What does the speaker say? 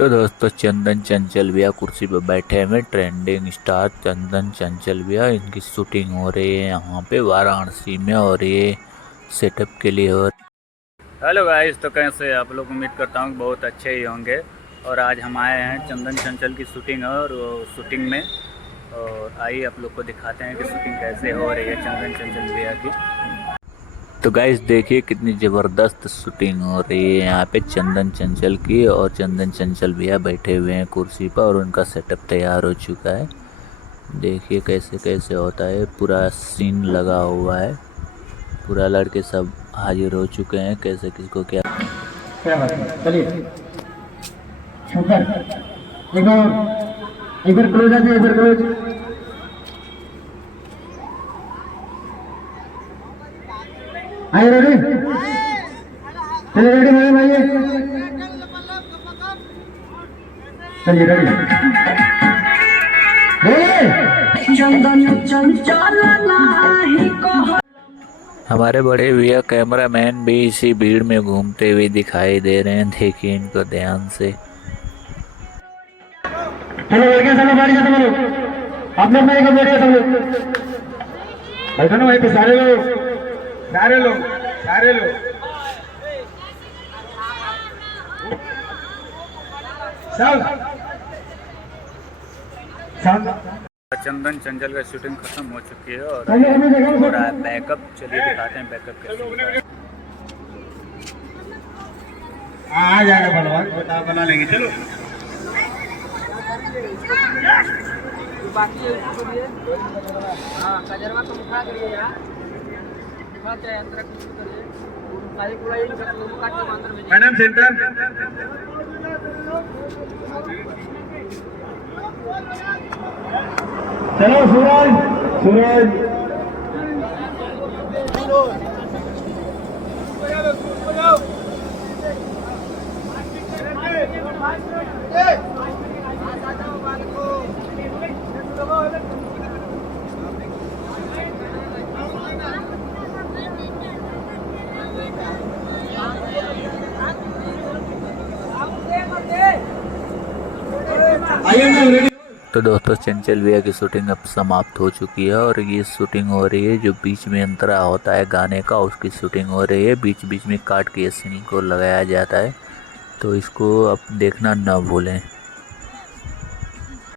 तो दोस्तों चंदन चंचल भैया कुर्सी पर बैठे हुए ट्रेंडिंग स्टार चंदन चंचल भैया इनकी शूटिंग हो रही है यहाँ पे वाराणसी में और ये सेटअप के लिए हो। हेलो गाइस, तो कैसे आप लोग, उम्मीद करता हूँ बहुत अच्छे ही होंगे। और आज हम आए हैं चंदन चंचल की शूटिंग है और शूटिंग में और आइए आप लोग को दिखाते हैं कि शूटिंग कैसे हो रही है चंदन चंचल भैया की। तो गाइस देखिए कितनी ज़बरदस्त शूटिंग हो रही है यहाँ पे चंदन चंचल की, और चंदन चंचल भैया बैठे हुए हैं कुर्सी पर और उनका सेटअप तैयार हो चुका है। देखिए कैसे कैसे होता है, पूरा सीन लगा हुआ है, पूरा लड़के सब हाजिर हो चुके हैं, कैसे किसको क्या बात है। चलिए ऊपर एक बार क्लोज आते एक बार क्लोज। आइए रेडी, चलिए रेडी मैडम आइए, चलिए रेडी हमारे बड़े भैया कैमरामैन भी इसी भीड़ में घूमते हुए दिखाई दे रहे हैं, देखिए इनको ध्यान से। चलो लड़के चलो बारी से बोलो, आप लोग मेरे को बैठिए सब लोग, बैठो ना वहीं पे सारे लोग सारे लोग सारे लोग सब सब। चंदन चंचल का शूटिंग खत्म हो चुकी है और हो रहा है बैकअप। चलिए दिखाते हैं बैकअप कैसे। आ जाएगा बनवा बता बना लेंगे। चलो बाकी इसको लिए हाँ कजरवा को उठा करिए यार, उठा चाहे अंदर कुछ करिए सारी पूरा ये काट के अंदर भेजिए। मैडम सेंटर चलो सूरज सूरज तो दोस्तों चंचल भैया की शूटिंग अब समाप्त हो चुकी है और ये शूटिंग हो रही है जो बीच में अंतरा होता है गाने का, उसकी शूटिंग हो रही है। बीच बीच में काट के सीन को लगाया जाता है, तो इसको अब देखना न भूलें।